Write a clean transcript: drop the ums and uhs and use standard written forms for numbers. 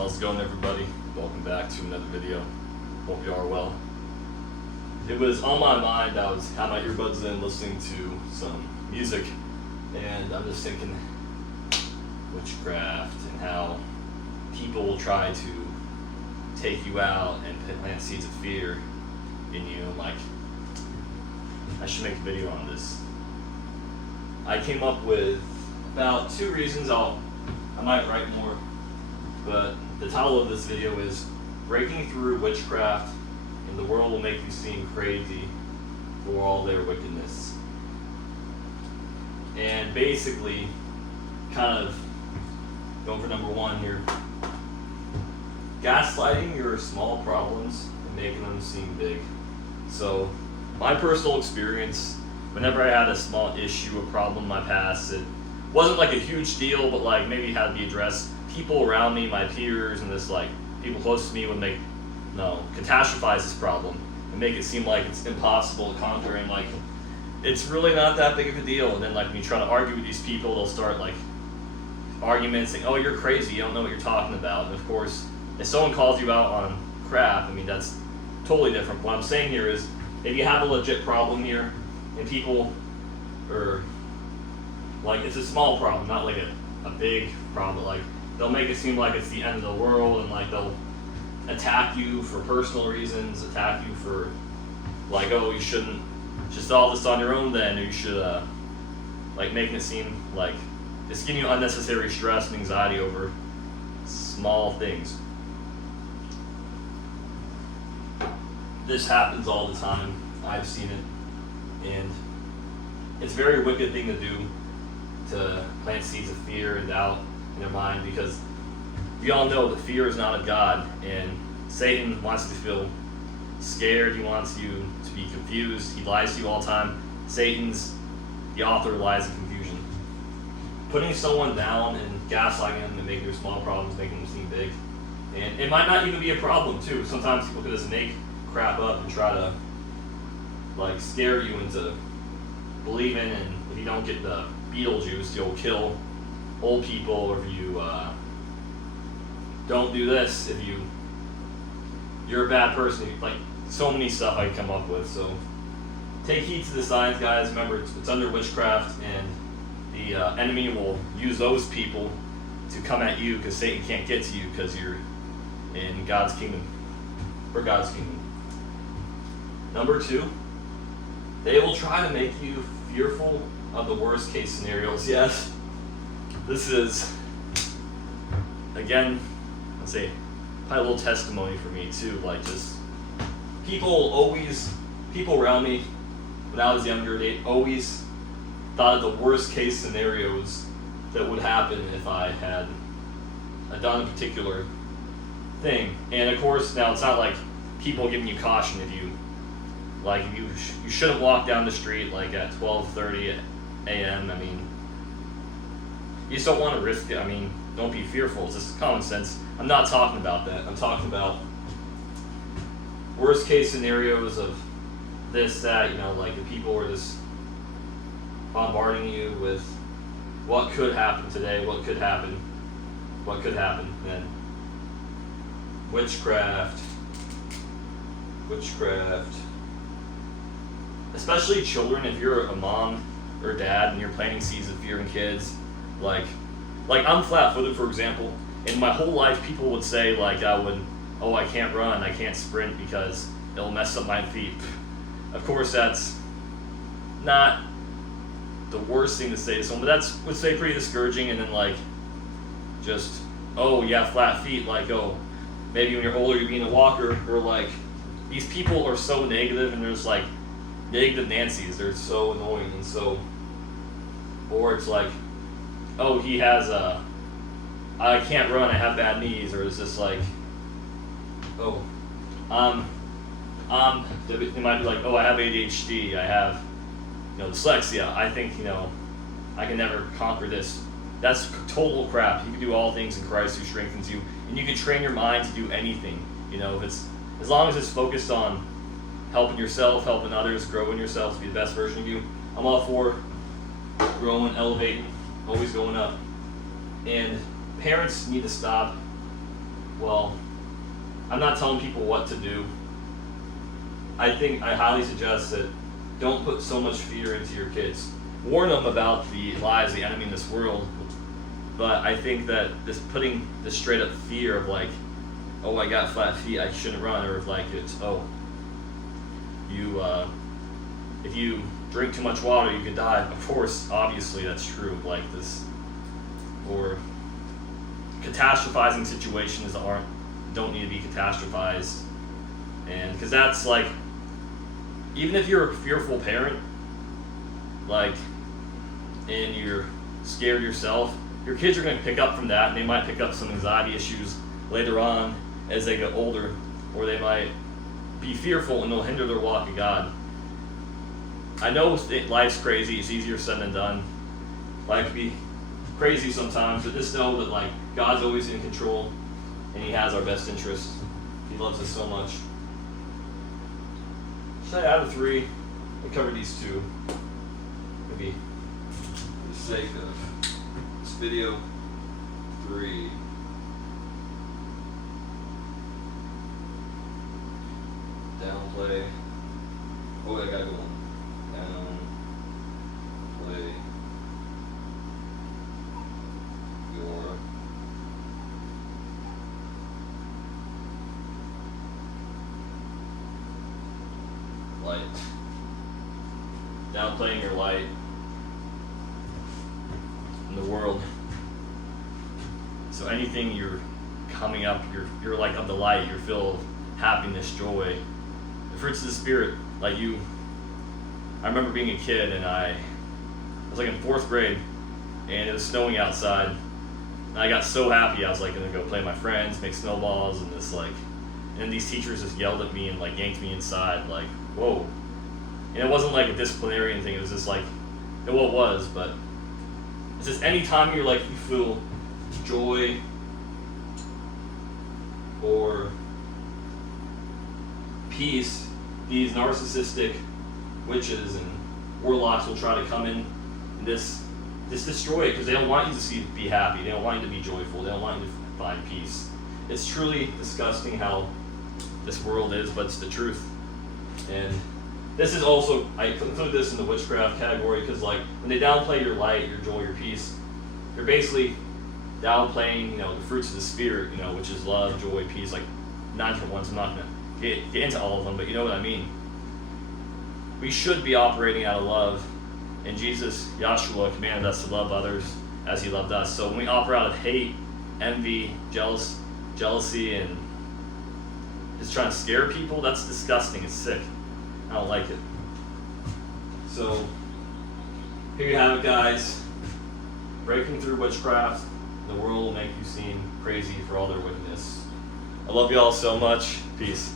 How's it going, everybody? Welcome back to another video. Hope you are well. It was on my mind. I had my earbuds in listening to some music, and I'm just thinking witchcraft and how people will try to take you out and plant seeds of fear in you. Like, I should make a video on this. I came up with about 2 reasons. I might write more, but the title of this video is Breaking Through Witchcraft, and the World Will Make You Seem Crazy for All Their Wickedness. And basically, kind of going for number 1 here, gaslighting your small problems and making them seem big. So, my personal experience, whenever I had a small issue, a problem in my past, it wasn't like a huge deal, but like maybe had to be addressed. People around me, my peers, and this like people close to me would catastrophize this problem and make it seem like it's impossible to conquer, and like it's really not that big of a deal. And then like when you try to argue with these people, they'll start like arguments saying, "Oh, you're crazy, you don't know what you're talking about." And of course, if someone calls you out on crap, I mean, that's totally different. What I'm saying here is, if you have a legit problem here, and people are like, it's a small problem, not like a big problem, like they'll make it seem like it's the end of the world, and like they'll attack you for personal reasons, attack you for like, oh, you shouldn't just solve this on your own then, or you should like making it seem like it's giving you unnecessary stress and anxiety over small things. This happens all the time. I've seen it, and it's a very wicked thing to do, to plant seeds of fear and doubt in their mind, because we all know that fear is not of God, and Satan wants you to feel scared. He wants you to be confused. He lies to you all the time. Satan's the author of lies and confusion. Putting someone down and gaslighting them and making their small problems, making them seem big, and it might not even be a problem too. Sometimes people can just make crap up and try to like scare you into believing, and if you don't get the Beetlejuice, you'll kill old people, or if you don't do this, if you're a bad person, like so many stuff I come up with. So take heed to the signs, guys. Remember, it's under witchcraft, and the enemy will use those people to come at you, because Satan can't get to you because you're in God's kingdom, or God's kingdom. Number 2, they will try to make you fearful of the worst case scenarios. Yes, this is, again, let's say, probably a little testimony for me too. Like, just people around me when I was younger, they always thought of the worst case scenarios that would happen if I had done a particular thing. And of course, now it's not like people giving you caution if you you shouldn't walk down the street like at 12:30 a.m. I mean, you just don't want to risk it. I mean, don't be fearful. It's just common sense. I'm not talking about that. I'm talking about worst case scenarios of this, that, like if people were just bombarding you with what could happen today, what could happen, then witchcraft, especially children. If you're a mom or dad and you're planting seeds of fear in kids, like I'm flat-footed, for example, and my whole life people would say like I can't run, I can't sprint because it'll mess up my feet. Of course, that's not the worst thing to say to someone, but that's, would say, pretty discouraging. And then like, just, oh yeah, flat feet, like, oh, maybe when you're older you'll be in a walker, or like, these people are so negative, and there's like negative Nancy's, they're so annoying. And so, or it's like, oh, he has I can't run, I have bad knees, or it's just like, oh, they might be like, oh, I have ADHD, I have, dyslexia, I think, I can never conquer this. That's total crap. You can do all things in Christ who strengthens you, and you can train your mind to do anything, if it's, as long as it's focused on helping yourself, helping others, growing yourself to be the best version of you. I'm all for growing, elevating, always going up. And parents need to stop well, I'm not telling people what to do. I highly suggest that don't put so much fear into your kids. Warn them about the lies, the enemy in this world. But I think that putting this straight up fear of like, oh, I got flat feet, I shouldn't run, or like it's, oh, if you drink too much water, you could die. Of course, obviously that's true. Like this, or catastrophizing situations don't need to be catastrophized, and because that's like, even if you're a fearful parent, like, and you're scared yourself, your kids are going to pick up from that, and they might pick up some anxiety issues later on as they get older, or they might be fearful and they'll hinder their walk of God. I know life's crazy, it's easier said than done. Life can be crazy sometimes, but just know that like God's always in control and He has our best interests. He loves us so much. Should I add a 3? We covered these 2. Maybe For the sake of this video, 3. Downplay. Oh, I gotta go on. Downplay your light. downplaying your light in the world. So anything you're coming up, you're like of the light, you're filled of happiness, joy. The fruits of the Spirit, like you. I remember being a kid and I was like in 4th grade and it was snowing outside. And I got so happy, I was like gonna go play with my friends, make snowballs, and this like, and these teachers just yelled at me and like yanked me inside, like, whoa. And it wasn't like a disciplinarian thing, it was just like, it was, but it's just anytime you're like, you feel joy or peace, these narcissistic witches and warlocks will try to come in and just destroy it, because they don't want you to be happy, they don't want you to be joyful, they don't want you to find peace. It's truly disgusting how this world is, but it's the truth. And this is also, I include this in the witchcraft category, because like when they downplay your light, your joy, your peace, they're basically downplaying, the fruits of the Spirit, which is love, joy, peace, like 9 different ones. I'm not gonna get into all of them, but you know what I mean. We should be operating out of love, and Jesus, Yahshua, commanded us to love others as He loved us. So when we operate out of hate, envy, jealousy, and just trying to scare people, that's disgusting. It's sick. I don't like it. So here you have it, guys. Breaking through witchcraft. The world will make you seem crazy for all their wickedness. I love you all so much. Peace.